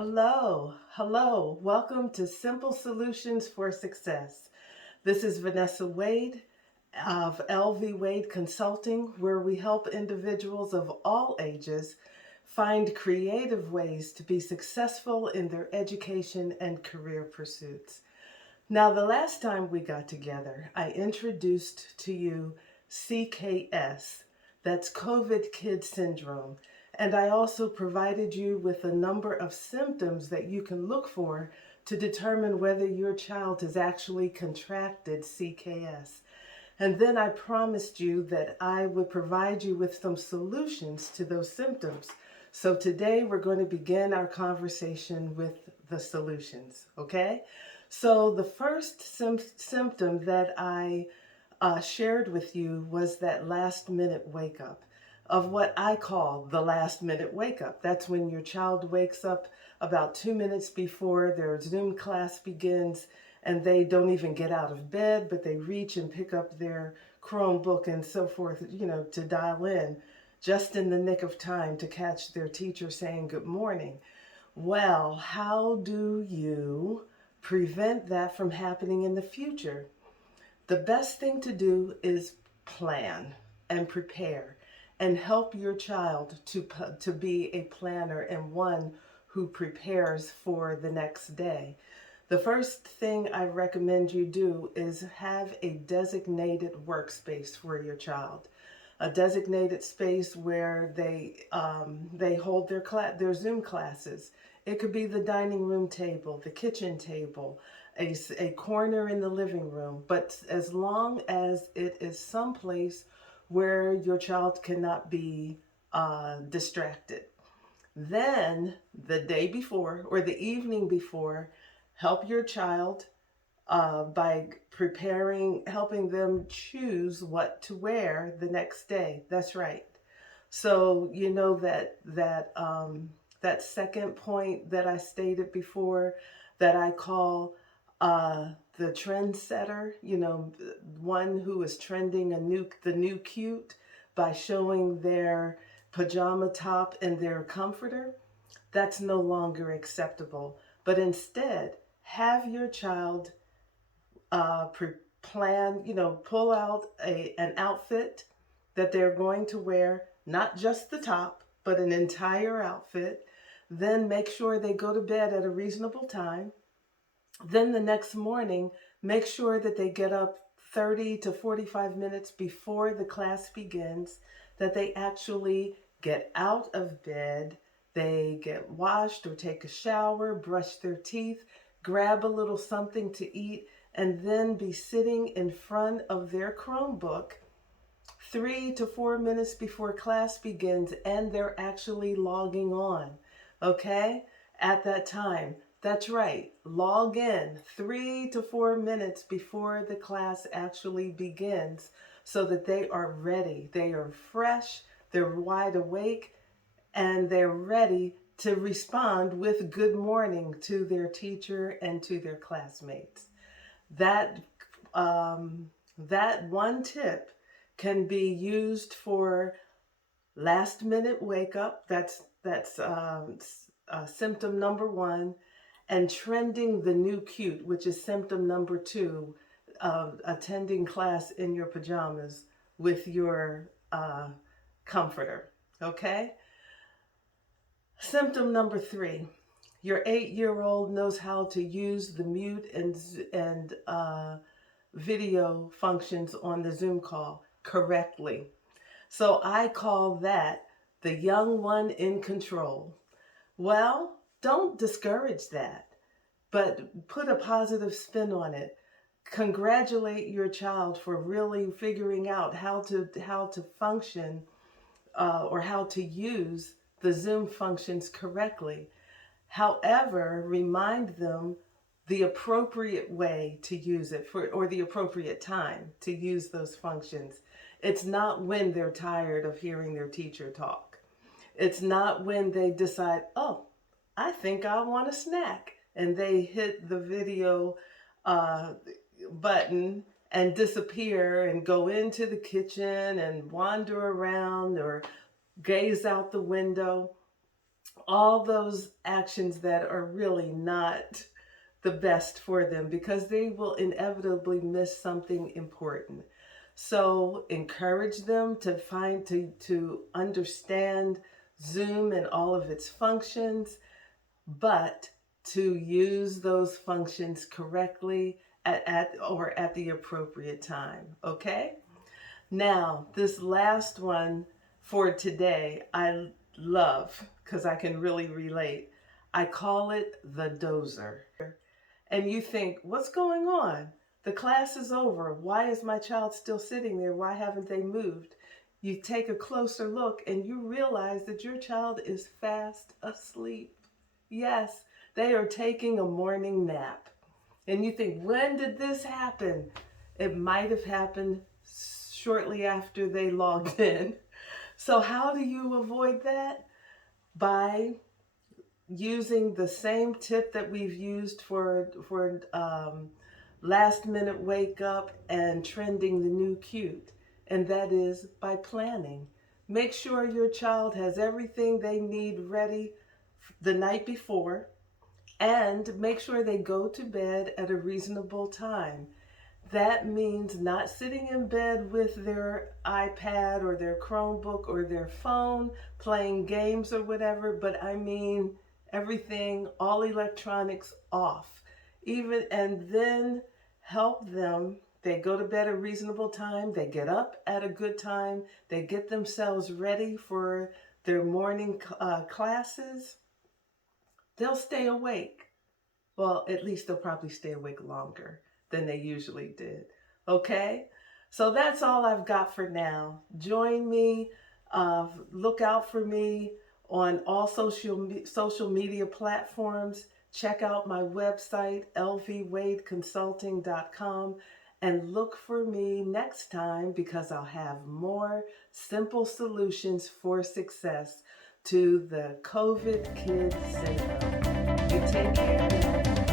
Hello. Welcome to Simple Solutions for Success. This is Vanessa Wade of LV Wade Consulting, where we help individuals of all ages find creative ways to be successful in their education and career pursuits. Now, the last time we got together, I introduced to you CKS, that's COVID Kid Syndrome, and I also provided you with a number of symptoms that you can look for to determine whether your child has actually contracted CKS. And then I promised you that I would provide you with some solutions to those symptoms. So today we're going to begin our conversation with the solutions, okay? So the first symptom that I shared with you was that last minute wake up, of what I call the last minute wake up. That's when your child wakes up about 2 minutes before their Zoom class begins, and they don't even get out of bed, but they reach and pick up their Chromebook and so forth, to dial in just in the nick of time to catch their teacher saying good morning. Well, how do you prevent that from happening in the future? The best thing to do is plan and prepare and help your child to be a planner and one who prepares for the next day. The first thing I recommend you do is have a designated workspace for your child. A designated space where they hold their Zoom classes. It could be the dining room table, the kitchen table, a corner in the living room, but as long as it is someplace where your child cannot be distracted. Then the day before or the evening before, help your child by helping them choose what to wear the next day. That's right. So you know that second point that I stated before, that I call the trendsetter. One who is trending the new cute by showing their pajama top and their comforter. That's no longer acceptable. But instead, have your child pull out an outfit that they're going to wear, not just the top, but an entire outfit. Then make sure they go to bed at a reasonable time. Then the next morning, make sure that they get up 30 to 45 minutes before the class begins, that they actually get out of bed, they get washed or take a shower, brush their teeth, grab a little something to eat, and then be sitting in front of their Chromebook 3 to 4 minutes before class begins, and they're actually logging on, okay, at that time. That's right, log in 3 to 4 minutes before the class actually begins so that they are ready. They are fresh, they're wide awake, and they're ready to respond with good morning to their teacher and to their classmates. That that one tip can be used for last minute wake up. That's symptom number one, and trending the new cute, which is symptom number two, of attending class in your pajamas with your comforter. Okay. Symptom number three. Your 8-year-old knows how to use the mute and video functions on the Zoom call correctly. So I call that the young one in control. Well, don't discourage that, but put a positive spin on it. Congratulate your child for really figuring out how to function or how to use the Zoom functions correctly. However, remind them the appropriate way to use it or the appropriate time to use those functions. It's not when they're tired of hearing their teacher talk. It's not when they decide, oh, I think I want a snack, and they hit the video button and disappear and go into the kitchen and wander around or gaze out the window. all those actions that are really not the best for them because they will inevitably miss something important. So encourage them to understand Zoom and all of its functions, but to use those functions correctly at the appropriate time. Okay? Now, this last one for today, I love because I can really relate. I call it the dozer. And you think, what's going on? The class is over. Why is my child still sitting there? Why haven't they moved? You take a closer look and you realize that your child is fast asleep. Yes, they are taking a morning nap. And you think, when did this happen? It might have happened shortly after they logged in. So, how do you avoid that? By using the same tip that we've used for last minute wake up and trending the new cute, and that is by planning. Make sure your child has everything they need ready the night before, and make sure they go to bed at a reasonable time. That means not sitting in bed with their iPad or their Chromebook or their phone playing games or whatever, but I mean everything, all electronics off. Even and then help them. They go to bed at a reasonable time, they get up at a good time, they get themselves ready for their morning classes. They'll stay awake. Well, at least they'll probably stay awake longer than they usually did. Okay? So that's all I've got for now. Join me. Look out for me on all social media platforms. Check out my website, lvwadeconsulting.com, and look for me next time because I'll have more simple solutions for success to the COVID kid syndrome. You take care now.